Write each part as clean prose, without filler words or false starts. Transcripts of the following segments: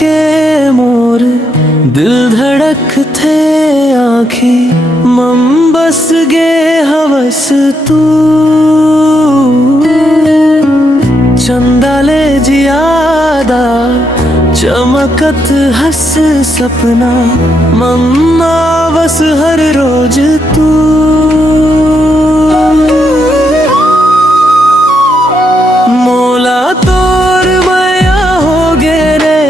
के मोर दिल धड़क थे आँखें मम बस गे हवस तू चंदाले जियादा चमकत हस सपना मम्मा बस हर रोज तू मोला तोर माया हो गे रे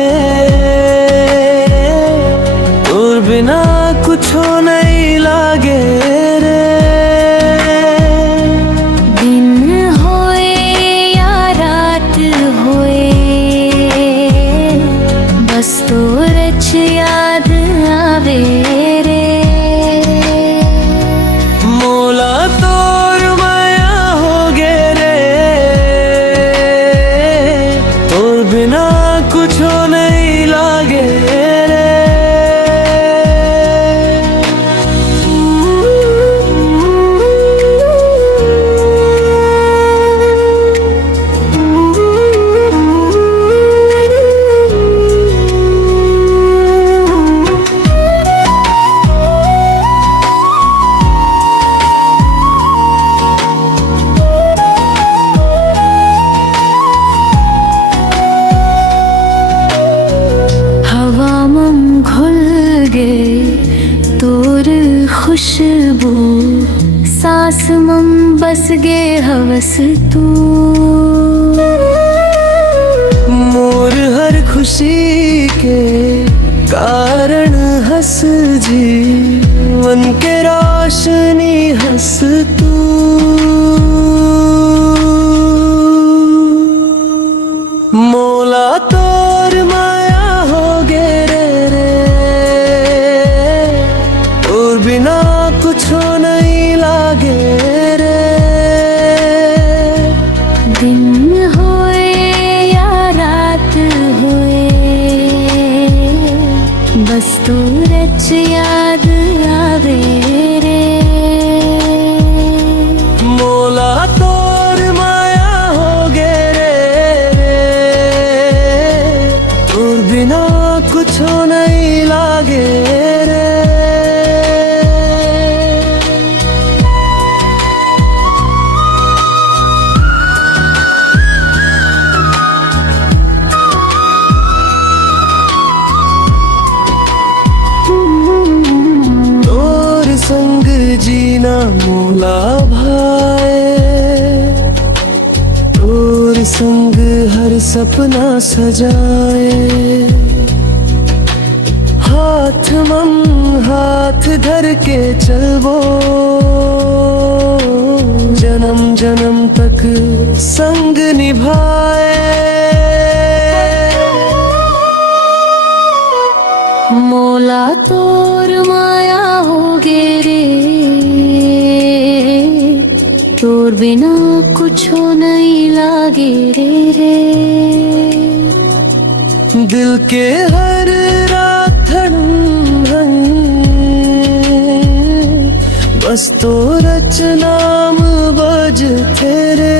तोर बिना कुछ नहीं लागे रे दिन होए या रात होए बस तोरच याद आवे रे मोला तोर माया हो गे रे तोर बिना कुछ नहीं लागे रे तोर खुशबू सांस मम बस गे हवस तू मोर हर खुशी के कारण हंस जीवन के रोशनी हंस तू मोला तोर माया हो गे रे तोर बिना कुछ नहीं लागे रे दिन होए या रात होए बस तोरच याद आवे रे मोला तोर माया हो गे रे तोर बिना कुछ नहीं लागे रे तोर संग जीना मोला भाए तोर संग हर सपना सजाए हाथ मम हाथ धर के चलबो जन्म जन्म तक संग निभाए मोला तोर माया हो गे रे तोर बिना कुछ नहीं लागे रे दिल के हर रात धड़कन बस तो रच नाम बज तेरे